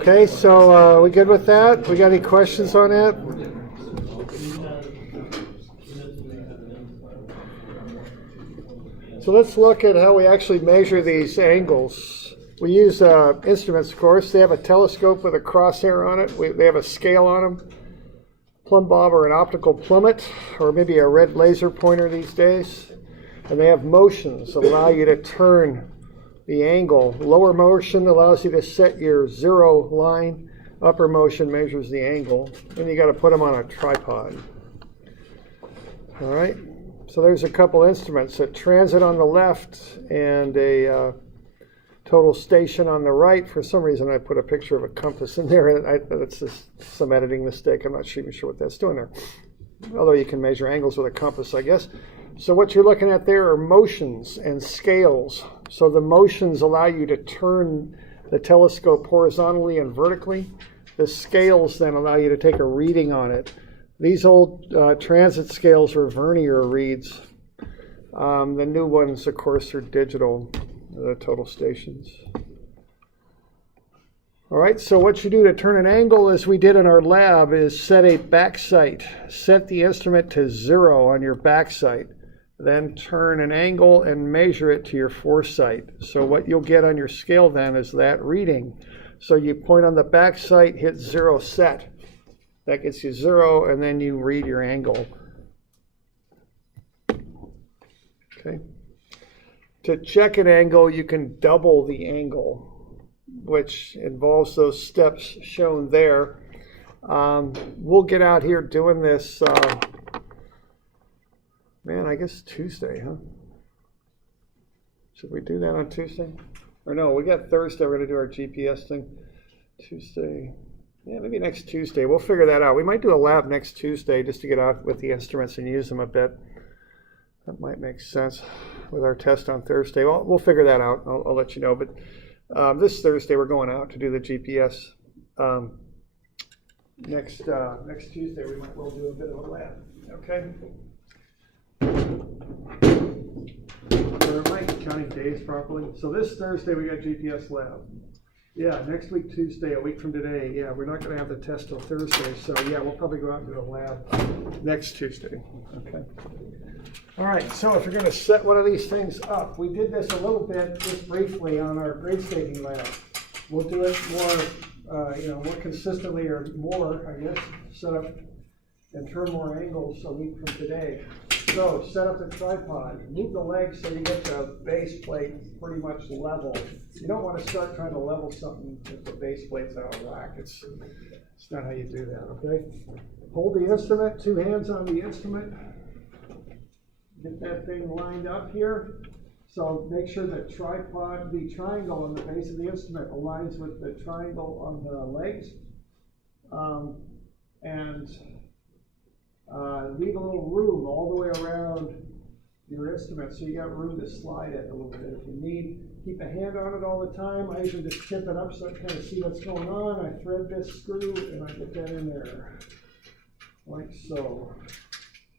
Okay, so we good with that? We got any questions on that? So let's look at how we actually measure these angles. We use instruments, of course. They have a telescope with a crosshair on it. They have a scale on them. Plumb bob or an optical plummet, or maybe a red laser pointer these days. And they have motions that allow you to turn the angle. Lower motion allows you to set your zero line. Upper motion measures the angle. Then you got to put them on a tripod. All right. So there's a couple instruments, a transit on the left and a total station on the right. For some reason, I put a picture of a compass in there. It's just some editing mistake. I'm not even sure what that's doing there. Although you can measure angles with a compass, I guess. So what you're looking at there are motions and scales. So the motions allow you to turn the telescope horizontally and vertically. The scales then allow you to take a reading on it. These old transit scales are vernier reads. The new ones, of course, are digital, the total stations. All right, so what you do to turn an angle, as we did in our lab, is set a back sight. Set the instrument to 0 on your back sight. Then turn an angle and measure it to your foresight. So what you'll get on your scale then is that reading. So you point on the back sight, hit 0 set. That gets you 0, and then you read your angle. Okay. To check an angle, you can double the angle, which involves those steps shown there. We'll get out here doing this, I guess Tuesday, huh? Should we do that on Tuesday? Or no, we got Thursday, we're going to do our GPS thing. Tuesday. Yeah, maybe next Tuesday. We'll figure that out. We might do a lab next Tuesday just to get out with the instruments and use them a bit. That might make sense with our test on Thursday. Well, we'll figure that out. I'll let you know. But this Thursday we're going out to do the GPS. Next Tuesday we might well do a bit of a lab. Okay. Or am I counting days properly? So this Thursday we got GPS lab. Yeah, next week, Tuesday, a week from today. Yeah, we're not going to have the test till Thursday. So, yeah, we'll probably go out and do a lab next Tuesday. Okay. All right, so if you're going to set one of these things up, we did this a little bit just briefly on our grade staging lab. We'll do it more, more consistently or more, I guess, set up and turn more angles a week from today. So set up the tripod, move the legs so you get the base plate pretty much level. You don't want to start trying to level something if the base plate's out of whack. It's not how you do that, okay? Hold the instrument, 2 hands on the instrument. Get that thing lined up here. So make sure the tripod, the triangle on the base of the instrument aligns with the triangle on the legs. Leave a little room all the way around your instrument so you got room to slide it a little bit if you need. Keep a hand on it all the time. I usually just tip it up so I kind of see what's going on. I thread this screw and I get that in there, like so.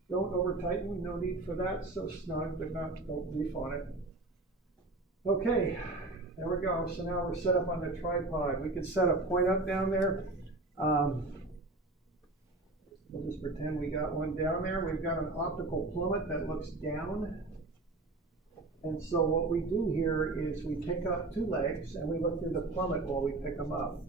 Don't over tighten, no need for that. So snug, but don't reef on it. Okay, there we go. So now we're set up on the tripod. We can set a point up down there. We'll just pretend we got one down there. We've got an optical plummet that looks down. And so what we do here is we pick up 2 legs and we look through the plummet while we pick them up.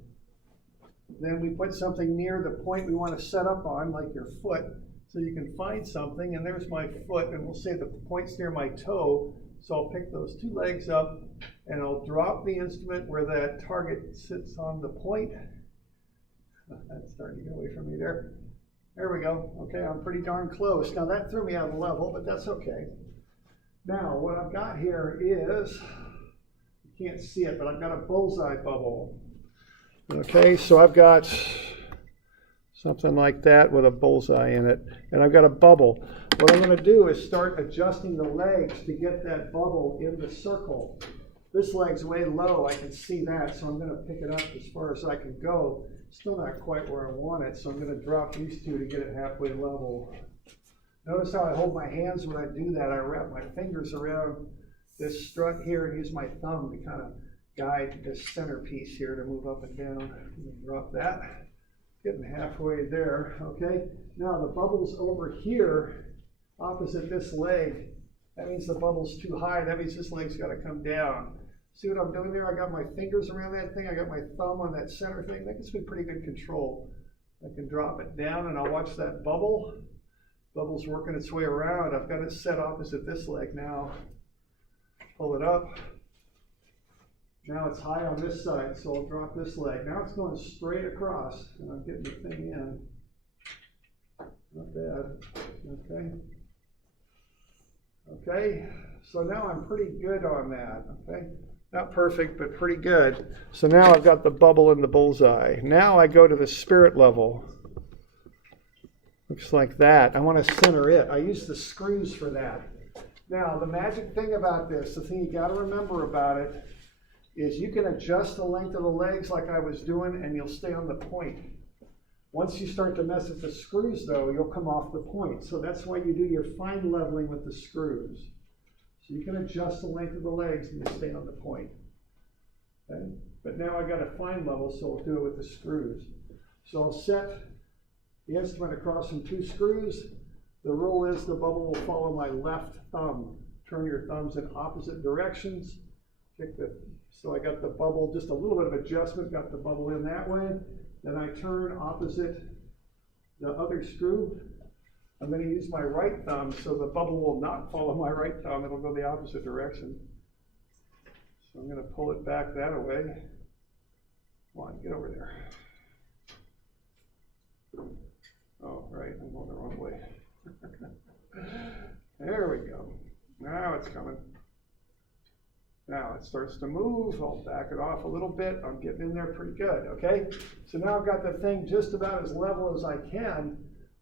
Then we put something near the point we want to set up on, like your foot, so you can find something. And there's my foot, and we'll say the point's near my toe. So I'll pick those 2 legs up and I'll drop the instrument where that target sits on the point. That's starting to get away from me there. There we go. Okay, I'm pretty darn close. Now that threw me out of level, but that's okay. Now what I've got here is, you can't see it, but I've got a bullseye bubble. Okay, so I've got something like that with a bullseye in it, and I've got a bubble. What I'm going to do is start adjusting the legs to get that bubble in the circle. This leg's way low, I can see that, so I'm going to pick it up as far as I can go. Still not quite where I want it, so I'm going to drop these 2 to get it halfway level. Notice how I hold my hands when I do that. I wrap my fingers around this strut here and use my thumb to kind of guide this centerpiece here to move up and down. Drop that. Getting halfway there, okay? Now the bubble's over here, opposite this leg. That means the bubble's too high. That means this leg's got to come down. See what I'm doing there? I got my fingers around that thing. I got my thumb on that center thing. That gives me pretty good control. I can drop it down and I'll watch that bubble. Bubble's working its way around. I've got it set opposite this leg now. Pull it up. Now it's high on this side, so I'll drop this leg. Now it's going straight across, and I'm getting the thing in. Not bad. Okay. Okay, so now I'm pretty good on that. Okay. Not perfect, but pretty good. So now I've got the bubble in the bullseye. Now I go to the spirit level. Looks like that. I want to center it. I use the screws for that. Now, the magic thing about this, the thing you got to remember about it, is you can adjust the length of the legs like I was doing, and you'll stay on the point. Once you start to mess with the screws, though, you'll come off the point. So that's why you do your fine leveling with the screws. So you can adjust the length of the legs and you stay on the point. Okay? But now I got a fine level, so I'll do it with the screws. So I'll set the instrument across from 2 screws. The rule is the bubble will follow my left thumb. Turn your thumbs in opposite directions. So I got the bubble, just a little bit of adjustment, got the bubble in that way. Then I turn opposite the other screw. I'm going to use my right thumb so the bubble will not follow my right thumb. It'll go the opposite direction. So I'm going to pull it back that way. Come on, get over there. Oh, right, I'm going the wrong way. There we go. Now it's coming. Now it starts to move. I'll back it off a little bit. I'm getting in there pretty good, okay? So now I've got the thing just about as level as I can,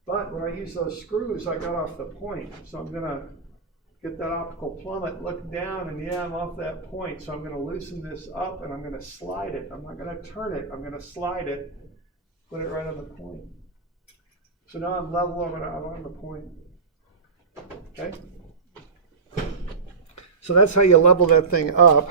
but when I use those screws, I got off the point. So I'm gonna get that optical plummet, look down, and yeah, I'm off that point. So I'm gonna loosen this up and I'm gonna slide it. I'm not gonna turn it, I'm gonna slide it, put it right on the point. So now I'm level over, I'm on the point, okay? So that's how you level that thing up.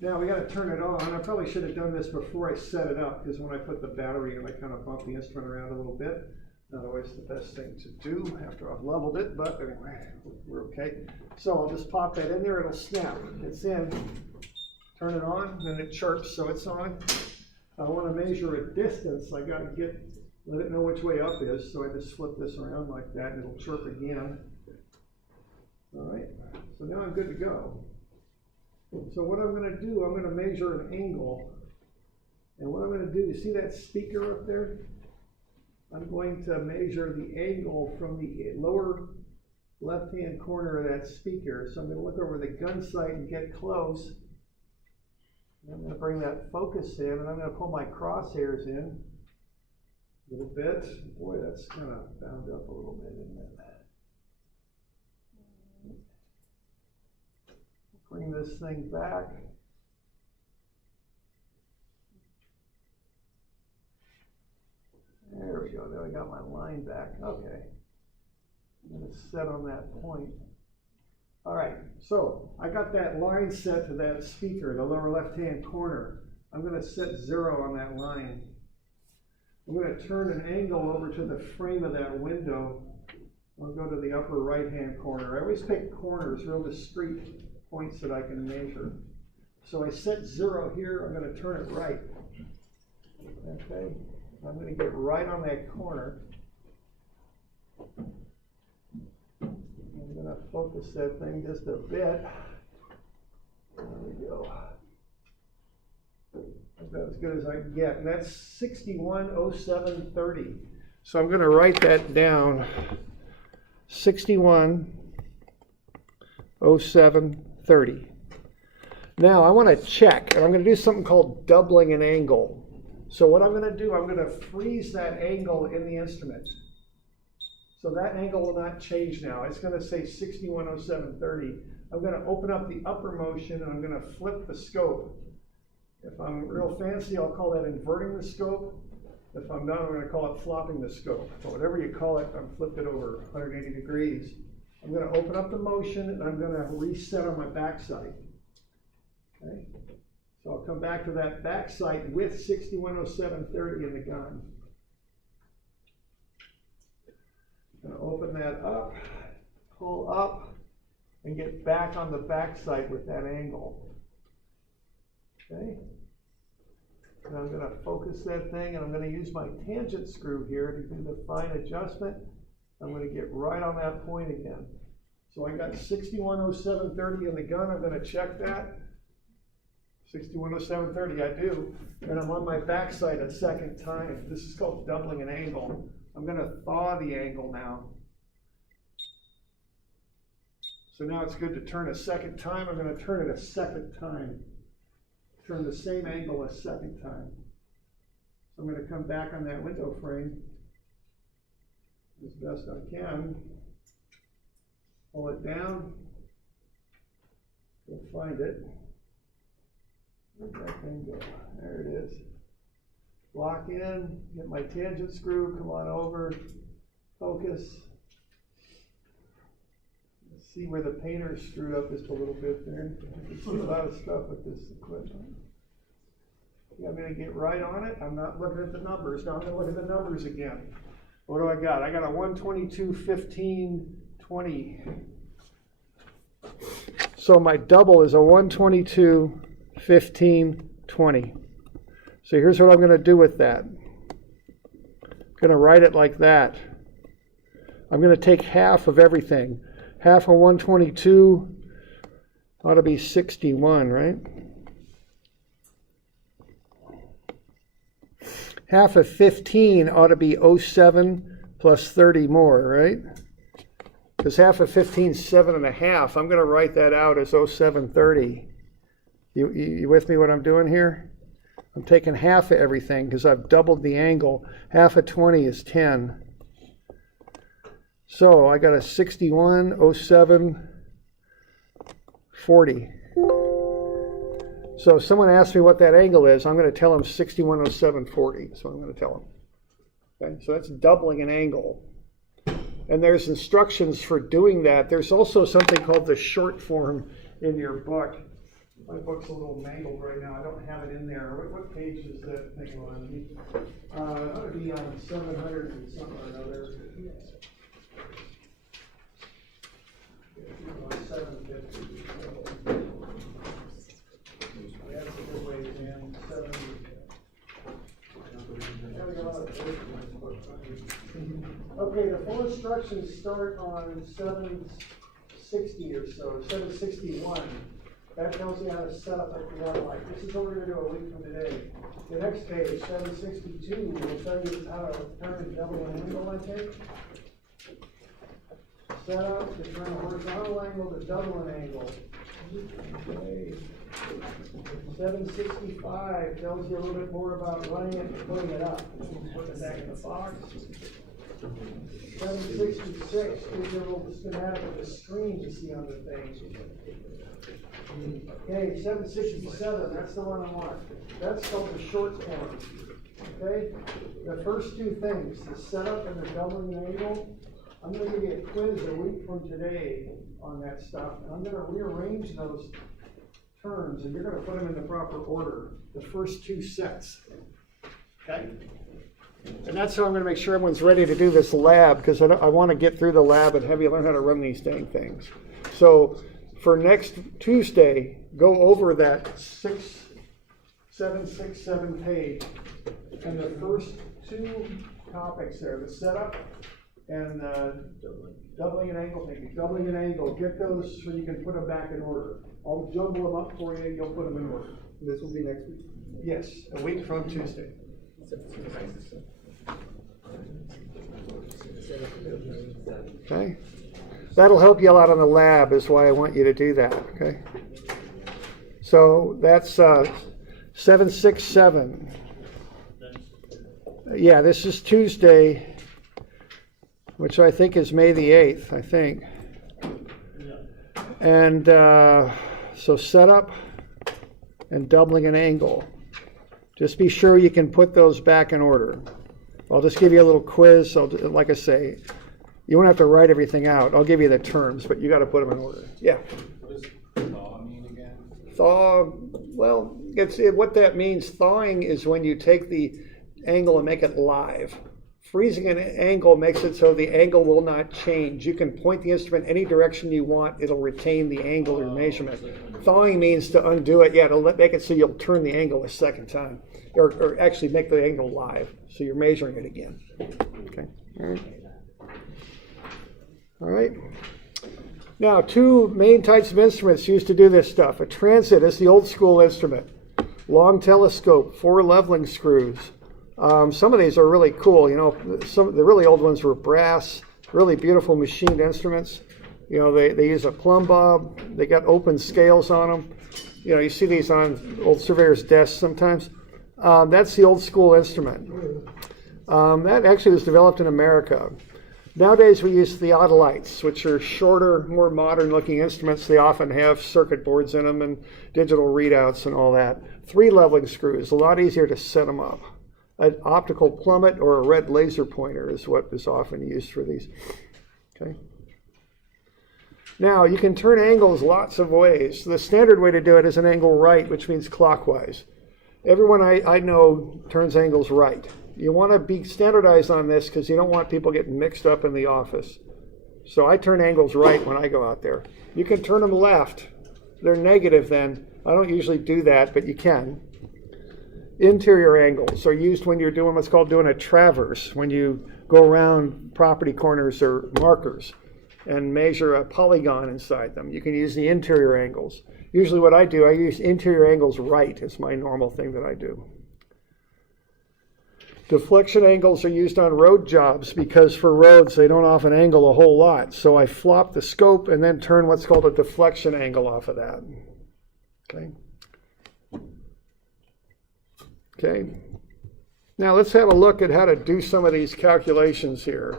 Now we got to turn it on. I probably should have done this before I set it up, because when I put the battery in, I kind of bump the instrument around a little bit. Not always the best thing to do after I've leveled it, but anyway, we're okay. So I'll just pop that in there. It'll snap. It's in. Turn it on, and it chirps, so it's on. I want to measure a distance. I got to let it know which way up is. So I just flip this around like that, and it'll chirp again. All right, so now I'm good to go. So what I'm going to do, I'm going to measure an angle. And what I'm going to do, you see that speaker up there? I'm going to measure the angle from the lower left-hand corner of that speaker. So I'm going to look over the gun sight and get close. And I'm going to bring that focus in, and I'm going to pull my crosshairs in a little bit. Boy, that's kind of bound up a little bit, isn't it? Bring this thing back. There we go. There I got my line back. Okay. I'm going to set on that point. All right. So I got that line set to that speaker, the lower left-hand corner. I'm going to set 0 on that line. I'm going to turn an angle over to the frame of that window. I'll go to the upper right-hand corner. I always pick corners, real discrete points that I can measure. So I set 0 here. I'm going to turn it right. Okay. I'm going to get right on that corner. I'm going to focus that thing just a bit. There we go. That's as good as I can get. And that's 610730. So I'm going to write that down. 610730. Now I want to check, and I'm going to do something called doubling an angle. So what I'm going to do, I'm going to freeze that angle in the instrument. So that angle will not change now. It's going to say 610730. I'm going to open up the upper motion, and I'm going to flip the scope. If I'm real fancy, I'll call that inverting the scope. If I'm not, I'm going to call it flopping the scope. So whatever you call it, I'm flipped it over 180 degrees. I'm going to open up the motion and I'm going to reset on my backside. Okay? So I'll come back to that backside with 610730 in the gun. I'm going to open that up, pull up, and get back on the backside with that angle. Okay? And I'm going to focus that thing, and I'm going to use my tangent screw here to do the fine adjustment. I'm going to get right on that point again. So I got 610730 in the gun. I'm going to check that. 610730, I do. And I'm on my backside a second time. This is called doubling an angle. I'm going to thaw the angle now. So now it's good to turn a second time. I'm going to turn it a second time. Turn the same angle a second time. So I'm going to come back on that window frame as best I can. Pull it down. Go find it. Where'd that thing go? There it is. Lock in, get my tangent screw, come on over, focus. See where the painter screwed up just a little bit there. I can see a lot of stuff with this equipment. Okay, I'm going to get right on it. I'm not looking at the numbers. Now I'm going to look at the numbers again. What do I got? I got a 122, 15, 20. So my double is a 122, 15, 20. So here's what I'm going to do with that. I'm going to write it like that. I'm going to take half of everything. Half of 122 ought to be 61, right? Half of 15 ought to be 07 plus 30 more, right? Because half of 15 is 7.5. I'm going to write that out as 0730. You with me what I'm doing here? I'm taking half of everything because I've doubled the angle. Half of 20 is 10. So I got a 61, 07, 40. So if someone asks me what that angle is, I'm going to tell them 61, 07, 40. So I'm going to tell them. Okay, so that's doubling an angle. And there's instructions for doing that. There's also something called the short form in your book. My book's a little mangled right now. I don't have it in there. What page is that thing on? It ought to be on 700 and something or another. 750. That's a good way in. 70. Okay, the full instructions start on 760 or so, 761. That tells you how to set up a water light. This is what we're going to do a week from today. The next page, 762, will tell you how to turn and double an angle I take. Set up to turn a horizontal angle to double an angle. Okay. 765 tells you a little bit more about running it and putting it up. Put it back in the box. 766 gives you a little schematic of the screen to see on the thing. Okay, 767, that's the one I want. That's called the short form. Okay? The first two things, the setup and the doubling angle, I'm going to give you a quiz a week from today on that stuff. And I'm going to rearrange those terms, and you're going to put them in the proper order, the first two sets. Okay? And that's how I'm going to make sure everyone's ready to do this lab, because I want to get through the lab and have you learn how to run these dang things. So for next Tuesday, go over that 767 page, and the first two topics there, the setup and doubling an angle, doubling an angle. Get those so you can put them back in order. I'll jumble them up for you, and you'll put them in order. This will be next week? Yes, a week from Tuesday. Okay. That'll help you a lot on the lab, is why I want you to do that, okay? So that's 767. Yeah, this is Tuesday, which I think is May the 8th, I think. And so setup and doubling an angle. Just be sure you can put those back in order. I'll just give you a little quiz. Like I say, You won't have to write everything out. I'll give you the terms, but you got to put them in order. Yeah. What does thaw mean again? Thaw, well, what that means, thawing is when you take the angle and make it live. Freezing an angle makes it so the angle will not change. You can point the instrument any direction you want. It'll retain the angle or measurement. Thawing means to undo it. Yeah, it'll make it so you'll turn the angle a second time. Or actually make the angle live. So you're measuring it again. Okay. All right. All right. Now, two main types of instruments used to do this stuff. A transit is the old school instrument. Long telescope, 4 leveling screws. Some of these are really cool. You know, some of the really old ones were brass, really beautiful machined instruments. You know, they use a plumb bob. They got open scales on them. You know, you see these on old surveyors' desks sometimes. That's the old school instrument. That actually was developed in America. Nowadays we use theodolites, which are shorter, more modern-looking instruments. They often have circuit boards in them and digital readouts and all that. 3 leveling screws, a lot easier to set them up. An optical plummet or a red laser pointer is what is often used for these. Okay. Now, you can turn angles lots of ways. The standard way to do it is an angle right, which means clockwise. Everyone I know turns angles right. You want to be standardized on this because you don't want people getting mixed up in the office. So I turn angles right when I go out there. You can turn them left. They're negative then. I don't usually do that, but you can. Interior angles are used when you're doing what's called doing a traverse, when you go around property corners or markers and measure a polygon inside them. You can use the interior angles. Usually what I do, I use interior angles right. It's my normal thing that I do. Deflection angles are used on road jobs because for roads they don't often angle a whole lot. So I flop the scope and then turn what's called a deflection angle off of that. Okay. Okay. Now let's have a look at how to do some of these calculations here.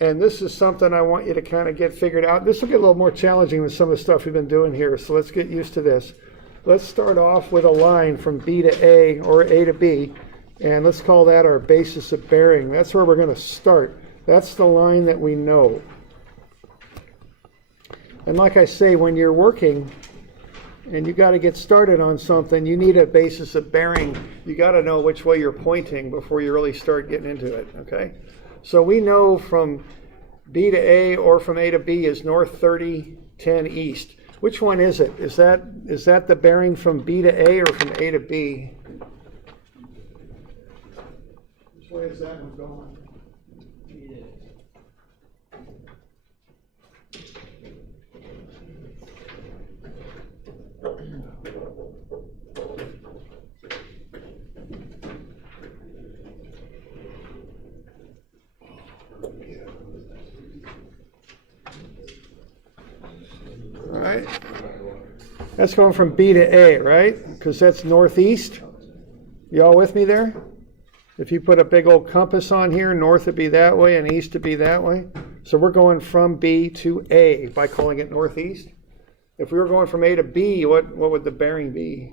And this is something I want you to kind of get figured out. This will get a little more challenging than some of the stuff we've been doing here. So let's get used to this. Let's start off with a line from B to A or A to B. And let's call that our basis of bearing. That's where we're going to start. That's the line that we know. And like I say, when you're working and you got to get started on something, you need a basis of bearing. You got to know which way you're pointing before you really start getting into it, okay? So we know from B to A or from A to B is north 30, 10 east. Which one is it? Is that the bearing from B to A or from A to B? Which way is that one going? All right. That's going from B to A, right? Because that's northeast. You all with me there? If you put a big old compass on here, north would be that way and east would be that way. So we're going from B to A by calling it northeast. If we were going from A to B, what would the bearing be?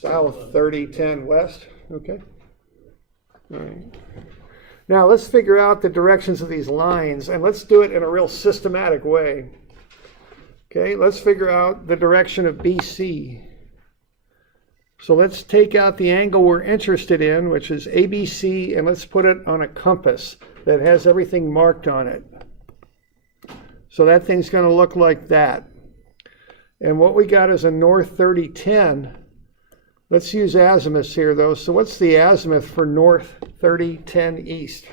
South 30, 10 west. Okay. All right. Now let's figure out the directions of these lines, and let's do it in a real systematic way. Okay, let's figure out the direction of BC. So let's take out the angle we're interested in, which is ABC, and let's put it on a compass that has everything marked on it. So that thing's going to look like that. And what we got is a north 30, 10. Let's use azimuths here, though. So what's the azimuth for north 30, 10 east?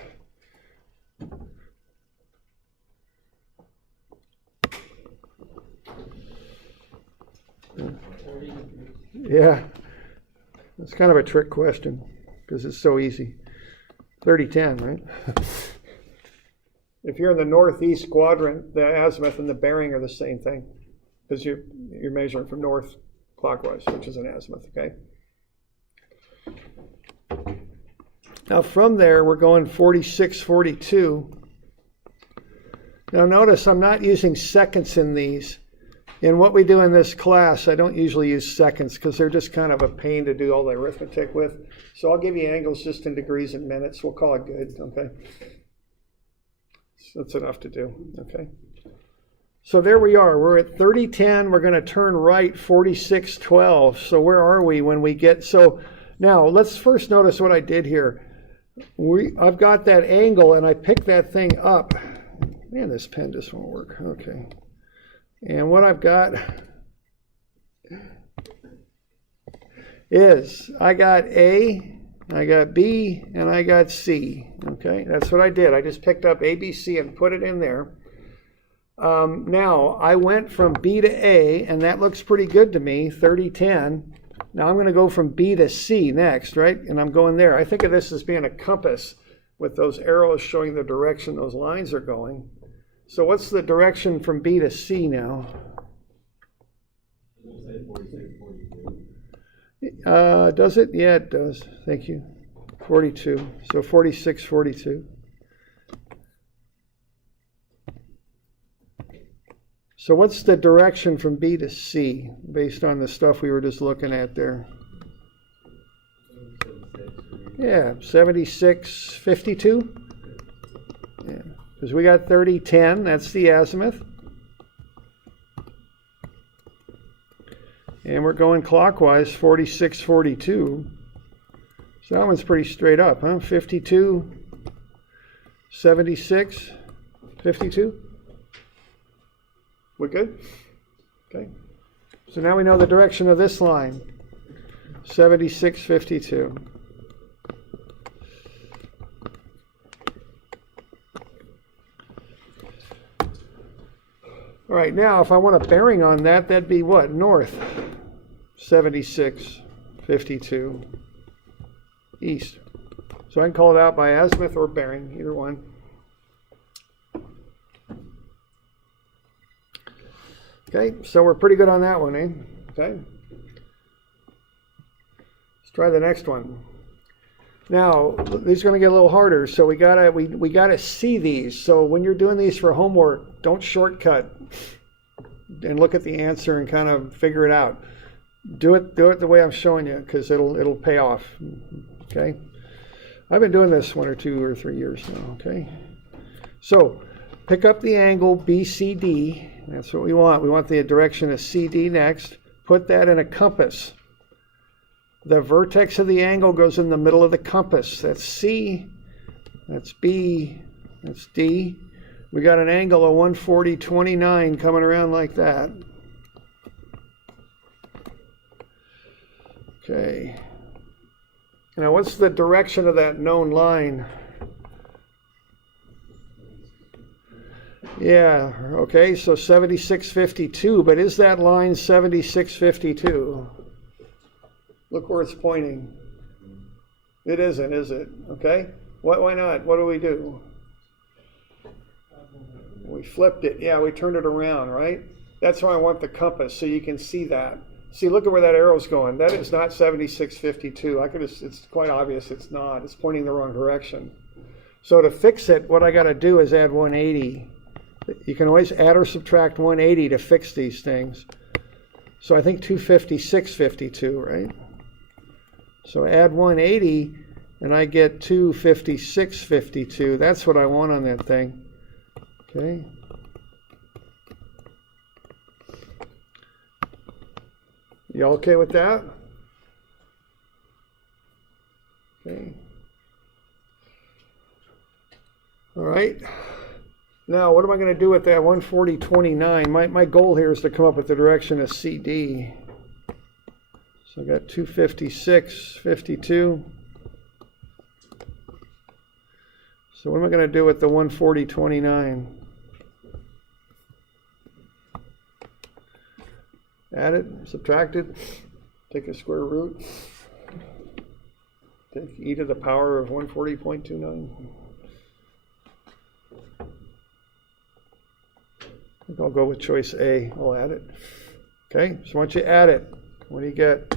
Yeah, it's kind of a trick question because it's so easy. 30-10, right? If you're in the northeast quadrant, the azimuth and the bearing are the same thing because you're measuring from north clockwise, which is an azimuth, okay? Now from there, we're going 46, 42. Now notice I'm not using seconds in these. In what we do in this class, I don't usually use seconds because they're just kind of a pain to do all the arithmetic with. So I'll give you angles just in degrees and minutes. We'll call it good, okay? That's enough to do, okay? So there we are. We're at 3010. We're going to turn right 4612. So where are we when we get, so now let's first notice what I did here. I've got that angle and I picked that thing up. Man, this pen just won't work. Okay. And what I've got is I got A, I got B, and I got C. Okay, that's what I did. I just picked up A, B, C and put it in there. Now, I went from B to A, and that looks pretty good to me, 3010. Now I'm going to go from B to C next, right? And I'm going there. I think of this as being a compass with those arrows showing the direction those lines are going. So what's the direction from B to C now? Does it? Yeah, it does. Thank you. 42. So 46, 42. So what's the direction from B to C based on the stuff we were just looking at there? Yeah, 76, 52. Yeah, because we got 30, 10. That's the azimuth. And we're going clockwise, 46, 42. So that one's pretty straight up, huh? 52, 76, 52. We good? Okay. So now we know the direction of this line, 76, 52. All right, now if I want a bearing on that, that'd be what? North, 76, 52, east. So I can call it out by azimuth or bearing, either one. Okay, so we're pretty good on that one, eh? Okay. Let's try the next one. Now, these are going to get a little harder, so we gotta see these. So when you're doing these for homework, don't shortcut and look at the answer and kind of figure it out. Do it the way I'm showing you, because it'll pay off. Okay. I've been doing this 1 or 2 or 3 years now. Okay. So pick up the angle BCD. That's what we want. We want the direction of CD next. Put that in a compass. The vertex of the angle goes in the middle of the compass. That's C, that's B, that's D. We got an angle of 140.29 coming around like that. Okay. Now what's the direction of that known line? Yeah, okay, so 76.52, but is that line 76.52? Look where it's pointing. It isn't, is it? Okay. Why not? What do we do? We flipped it. Yeah, we turned it around, right? That's why I want the compass, so you can see that. See, look at where that arrow's going. That is not 76.52. It's quite obvious it's not. It's pointing the wrong direction. So to fix it, what I got to do is add 180. You can always add or subtract 180 to fix these things. So I think 256.52, right? So add 180 and I get 256.52. That's what I want on that thing. Okay. You okay with that? Okay. All right. Now, what am I going to do with that 140.29? My goal here is to come up with the direction of CD. So I got 256.52. So what am I going to do with the 140.29? Add it, subtract it, take a square root, take e to the power of 140.29. I think I'll go with choice A. I'll add it. Okay, so once you add it, what do you get?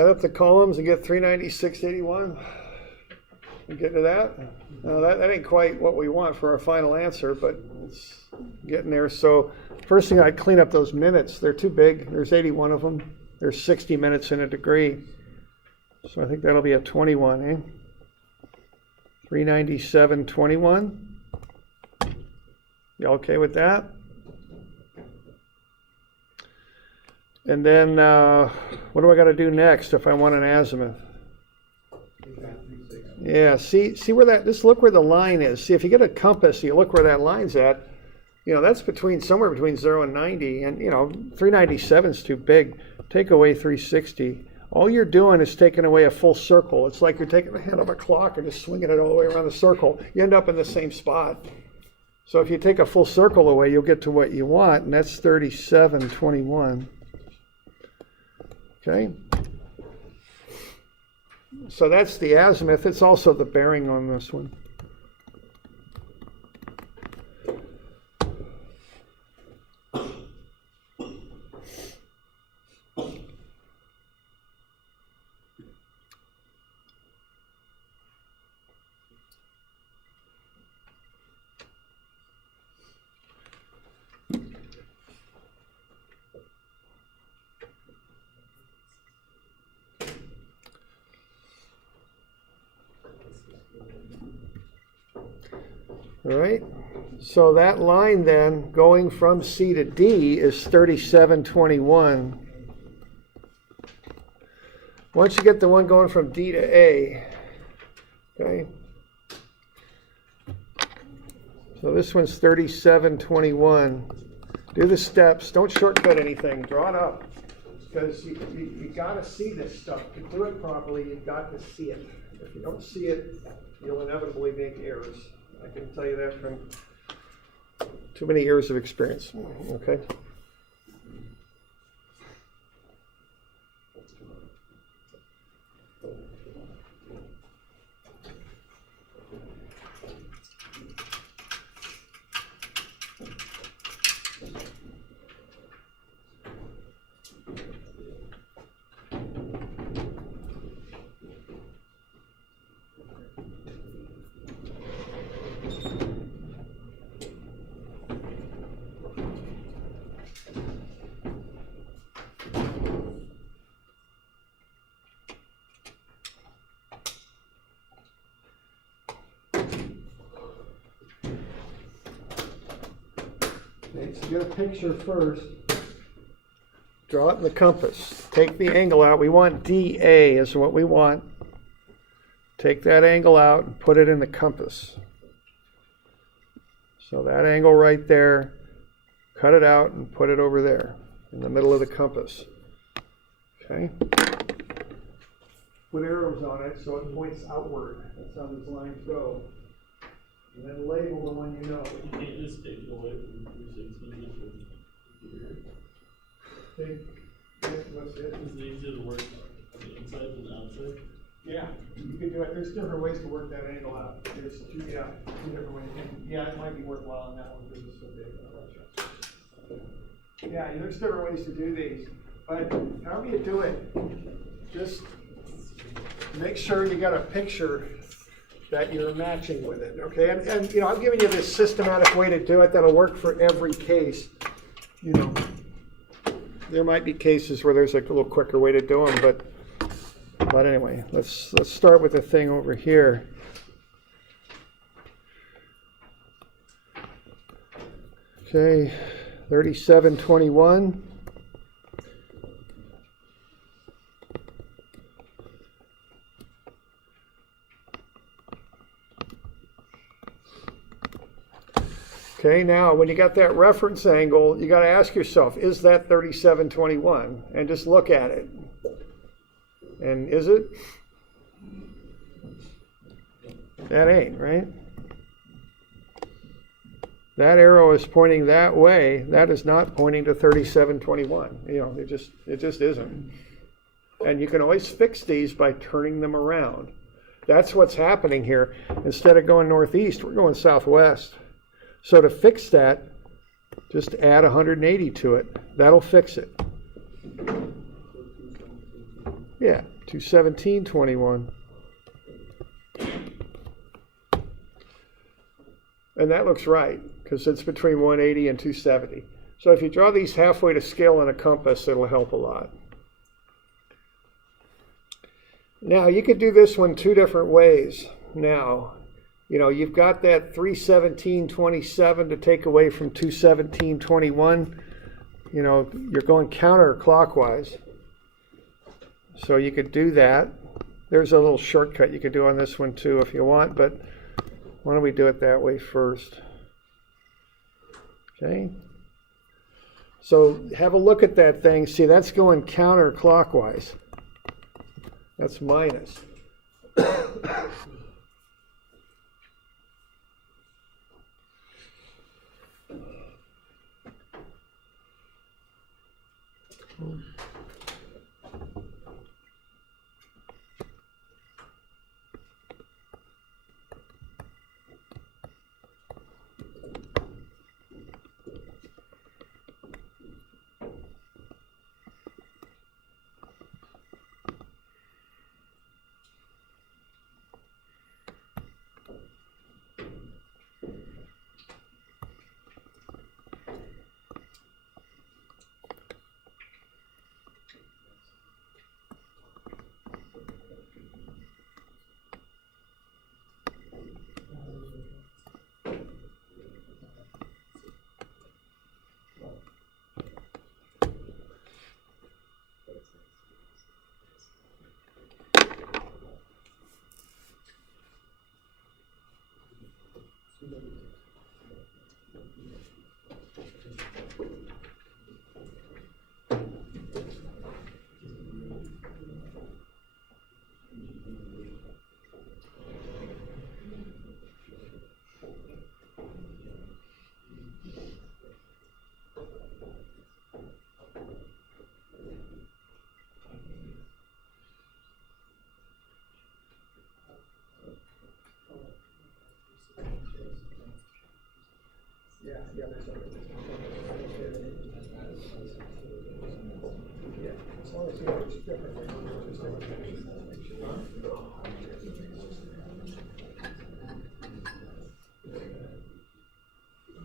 Add up the columns and get 396.81. We get to that? No, that ain't quite what we want for our final answer, but it's getting there. So first thing, I'd clean up those minutes. They're too big. There's 81 of them. There's 60 minutes in a degree. So I think that'll be a 21, eh? 397.21. You okay with that? And then what do I got to do next if I want an azimuth? Yeah, see where that, just look where the line is. See, if you get a compass, you look where that line's at, you know, that's somewhere between 0 and 90, and, you know, 397 is too big. Take away 360. All you're doing is taking away a full circle. It's like you're taking the hand of a clock and just swinging it all the way around the circle. You end up in the same spot. So if you take a full circle away, you'll get to what you want, and that's 37.21. Okay? So that's the azimuth. It's also the bearing on this one. All right, so that line then going from C to D is 37.21. Once you get the one going from D to A, okay, so this one's 37.21. Do the steps, don't shortcut anything, draw it up, because you got to see this stuff. To do it properly, you've got to see it. If you don't see it, you'll inevitably make errors. I can tell you that from too many years of experience. Okay. Okay, so get a picture first. Draw it in the compass. Take the angle out. We want DA is what we want. Take that angle out and put it in the compass. So that angle right there, cut it out and put it over there in the middle of the compass. Okay? Put arrows on it so it points outward. That's how these lines go. And then label the one you know. You can't just take it away from 360 here. What's it? Is it easier to work on the inside than the outside? Yeah, you could do it. There's different ways to work that angle out. There's two different ways. And yeah, it might be worthwhile on that one because it's so big. Yeah, there's different ways to do these. But however you do it, just make sure you got a picture that you're matching with it, okay? And you know, I'm giving you this systematic way to do it that'll work for every case. You know, there might be cases where there's like a little quicker way to do them, but anyway, let's start with the thing over here. Okay, 37.21. Okay, now when you got that reference angle, you got to ask yourself, is that 37.21? And just look at it. And is it? That ain't, right? That arrow is pointing that way. That is not pointing to 37.21. You know, it just isn't. And you can always fix these by turning them around. That's what's happening here. Instead of going northeast, we're going southwest. So to fix that, just add 180 to it. That'll fix it. Yeah, 217.21. And that looks right, because it's between 180 and 270. So if you draw these halfway to scale on a compass, it'll help a lot. Now, you could do this one two different ways. Now, you know, you've got that 317.27 to take away from 217.21. You know, you're going counterclockwise. So you could do that. There's a little shortcut you could do on this one too if you want, but why don't we do it that way first? Okay. So have a look at that thing. See, that's going counterclockwise. That's minus.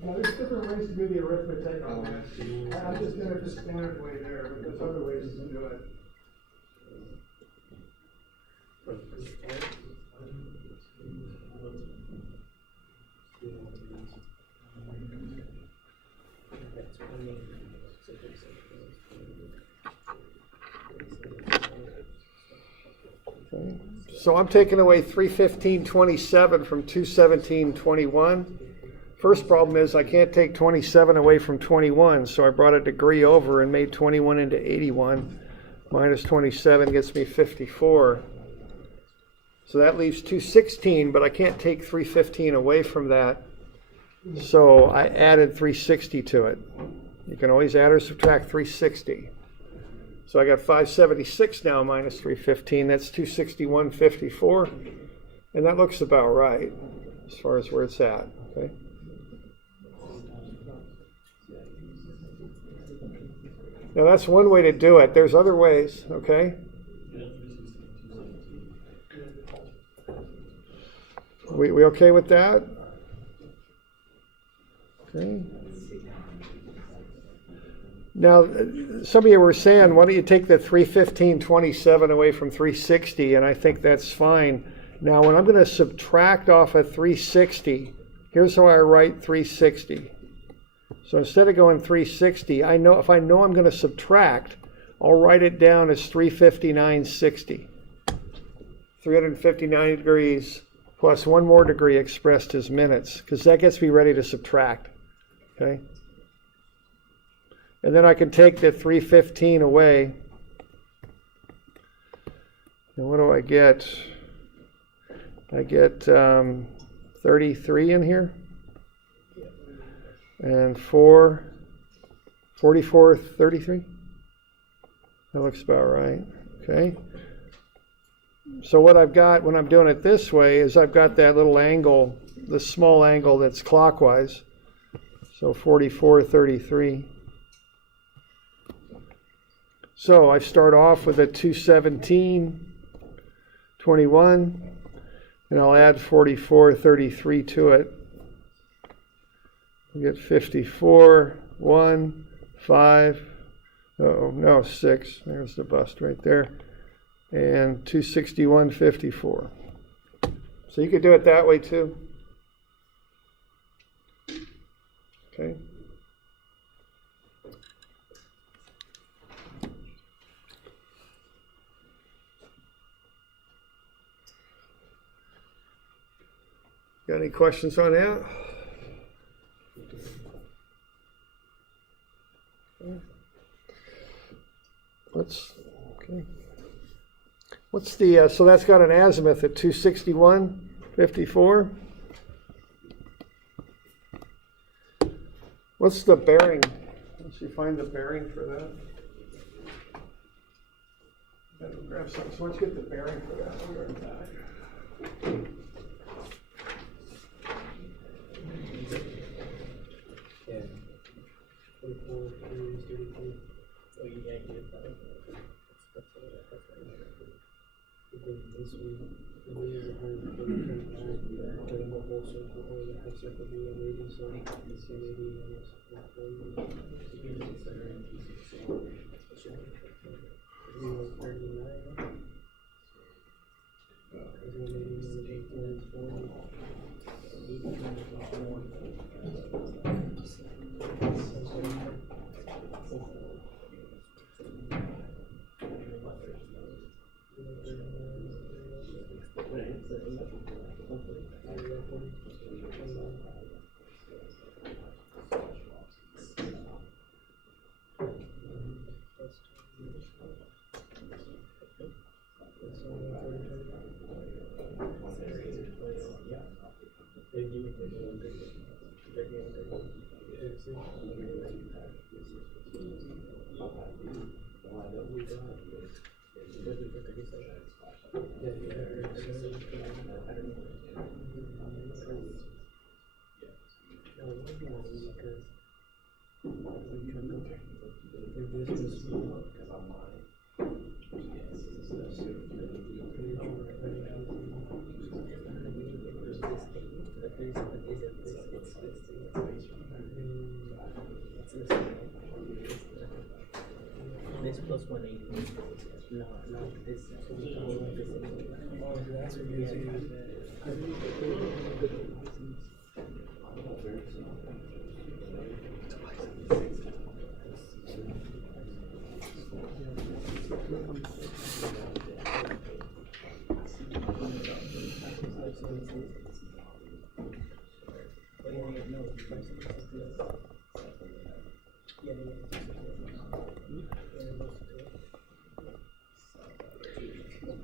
There's different ways to do the arithmetic on that. I'm just going to the standard way there, but there's other ways to do it. Okay. So I'm taking away 315.27 from 217.21. First problem is I can't take 27 away from 21, so I brought a degree over and made 21 into 81. Minus 27 gets me 54. So that leaves 216, but I can't take 315 away from that. So I added 360 to it. You can always add or subtract 360. So I got 576 now minus 315. That's 261.54. And that looks about right as far as where it's at. Okay. Now that's one way to do it. There's other ways, okay? We okay with that? Okay. Now, some of you were saying, why don't you take the 315.27 away from 360? And I think that's fine. Now, when I'm going to subtract off of 360, here's how I write 360. So instead of going 360, I know if I know I'm going to subtract, I'll write it down as 359.60. 359 degrees plus one more degree expressed as minutes, because that gets me ready to subtract. Okay? And then I can take the 315 away. And what do I get? I get 33 in here. And 44.33. That looks about right. Okay. So what I've got when I'm doing it this way is I've got that little angle, the small angle that's clockwise. So 44.33. So I start off with a 217.21, and I'll add 44.33 to it. We get 54, 1, 5, oh no, 6, there's the bust right there, and 261.54. So you could do it that way too. Okay. Got any questions on that? Okay. What's the, so that's got an azimuth at 261.54. What's the bearing? Once you find the bearing for that. Better grab some. So let's get the bearing for that. I'll be right back. Yeah. 44, 32. Oh, you yanked it. That's because this one, we use 139, getting the whole circle or the half circle being a radius, so it's 80 minus this plus 180. No, this. Oh, that's what you're saying.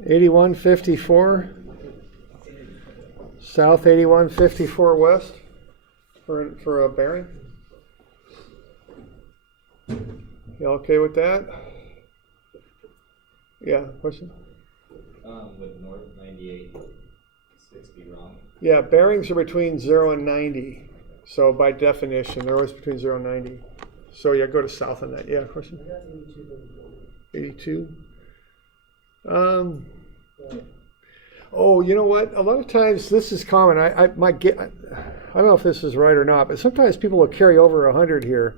8154 south, 8154 west for a bearing. You okay with that? Yeah, question? With north 98, 60 wrong. Yeah, bearings are between 0 and 90. So by definition, they're always between 0 and 90. So yeah, go to south on that. Yeah, question? 82. Oh, you know what? A lot of times this is common. I don't know if this is right or not, but sometimes people will carry over 100 here,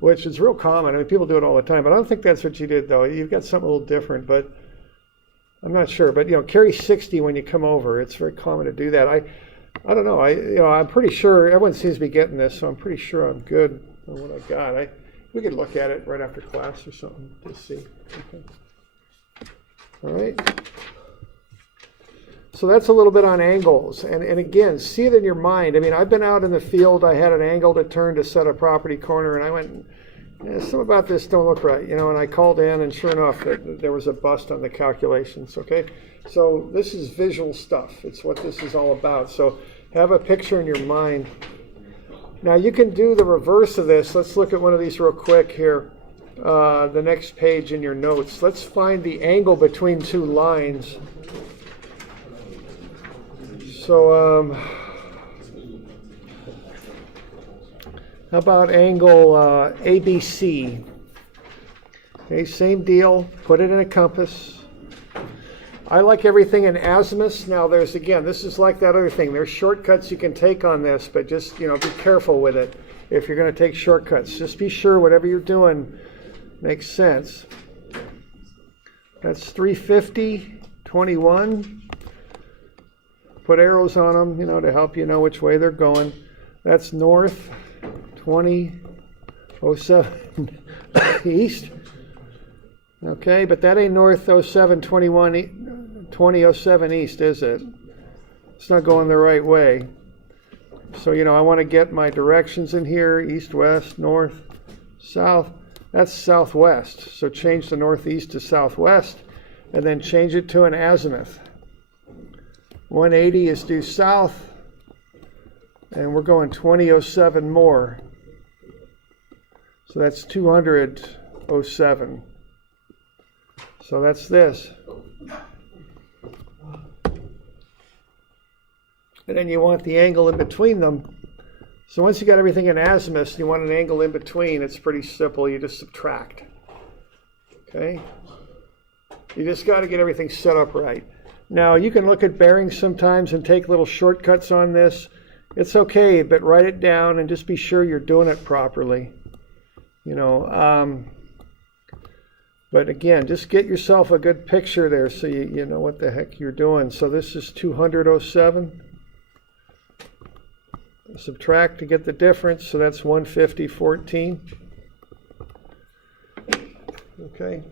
which is real common. I mean, people do it all the time, but I don't think that's what you did, though. You've got something a little different, but I'm not sure. But, carry 60 when you come over. It's very common to do that. I don't know. I'm pretty sure everyone seems to be getting this, so I'm pretty sure I'm good on what I got. We could look at it right after class or something to see. Okay. All right. So that's a little bit on angles. And again, see it in your mind. I mean, I've been out in the field. I had an angle to turn to set a property corner, and I went, something about this don't look right, and I called in, and sure enough, there was a bust on the calculations, okay? So this is visual stuff. It's what this is all about. So have a picture in your mind. Now you can do the reverse of this. Let's look at one of these real quick here. The next page in your notes. Let's find the angle between two lines. So how about angle ABC? Okay, same deal, put it in a compass. I like everything in azimuths. Now there's, again, this is like that other thing. There's shortcuts you can take on this, but just, be careful with it if you're going to take shortcuts. Just be sure whatever you're doing makes sense. That's 350, 21. Put arrows on them, to help you know which way they're going. That's north, 2007 east. Okay, but that ain't north 07, 21, 2007 east, is it? It's not going the right way. So, I want to get my directions in here, east, west, north, south. That's southwest. So change the northeast to southwest, and then change it to an azimuth. 180 is due south, and we're going 2007 more. So that's 207. So that's this. And then you want the angle in between them. So once you got everything in azimuth, you want an angle in between. It's pretty simple. You just subtract. Okay? You just got to get everything set up right. Now, you can look at bearings sometimes and take little shortcuts on this. It's okay, but write it down and just be sure you're doing it properly. But again, just get yourself a good picture there so you know what the heck you're doing. So this is 207. Subtract to get the difference, so that's 150.14. Okay.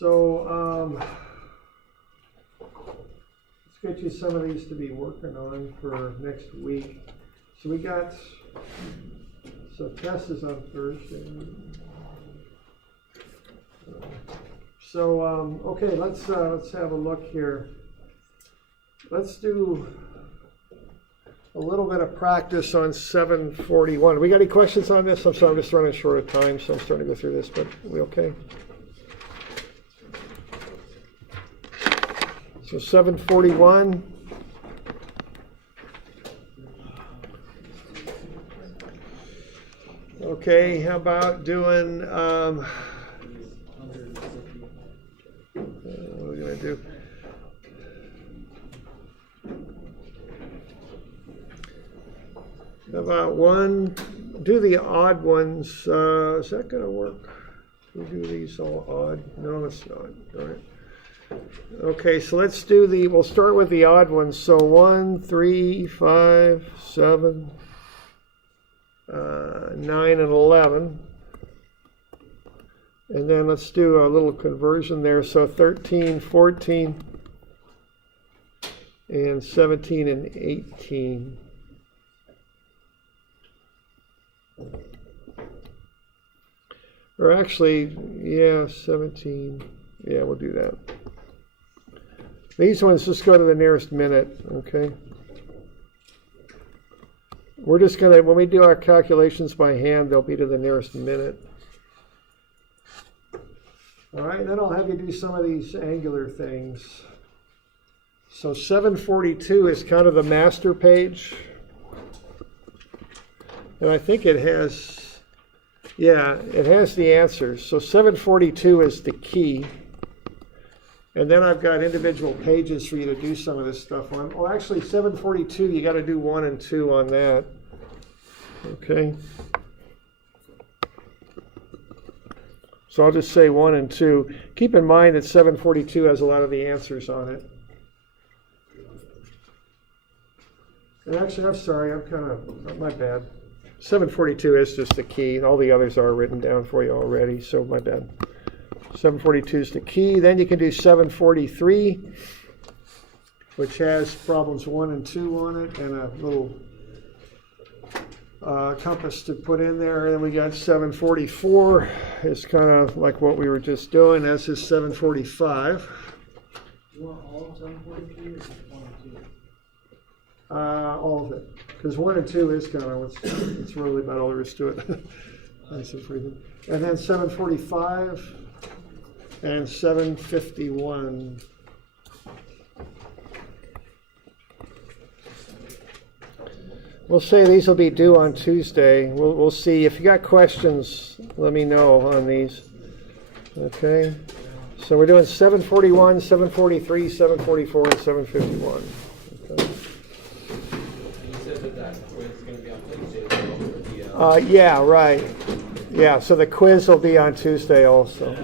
So let's get you some of these to be working on for next week. So we got test is on Thursday. So okay, let's have a look here. Let's do a little bit of practice on 741. We got any questions on this? I'm sorry, I'm just running short of time, so I'm starting to go through this, but we okay? So 741. Okay, how about doing, what are we going to do? How about do the odd ones. Is that going to work? We do these all odd? No, it's not. All right. Okay, so let's do we'll start with the odd ones. So 1, 3, 5, 7, 9, and 11. And then let's do a little conversion there. So 13, 14, and 17 and 18. Or actually, yeah, 17. Yeah, we'll do that. These ones just go to the nearest minute, okay? We're just going to, when we do our calculations by hand, they'll be to the nearest minute. All right, then I'll have you do some of these angular things. So 742 is kind of the master page. And I think it has, yeah, it has the answers. So 742 is the key. And then I've got individual pages for you to do some of this stuff on. Well, actually, 742, you got to do 1 and 2 on that. Okay. So I'll just say 1 and 2. Keep in mind that 742 has a lot of the answers on it. And actually, I'm sorry, my bad. 742 is just the key. All the others are written down for you already, so my bad. 742 is the key. Then you can do 743, which has problems 1 and 2 on it, and a little compass to put in there. And then we got 744 is kind of like what we were just doing, as is 745. You want all of 743 or just 1 and 2? All of it, because 1 and 2 is kind of it's really about all there is to it. And then 745 and 751. We'll say these will be due on Tuesday. We'll see. If you got questions, let me know on these. Okay. So we're doing 741, 743, 744, and 751. Okay. And you said that quiz is going to be on Tuesday as well for the, Yeah, right. Yeah, so the quiz will be on Tuesday also.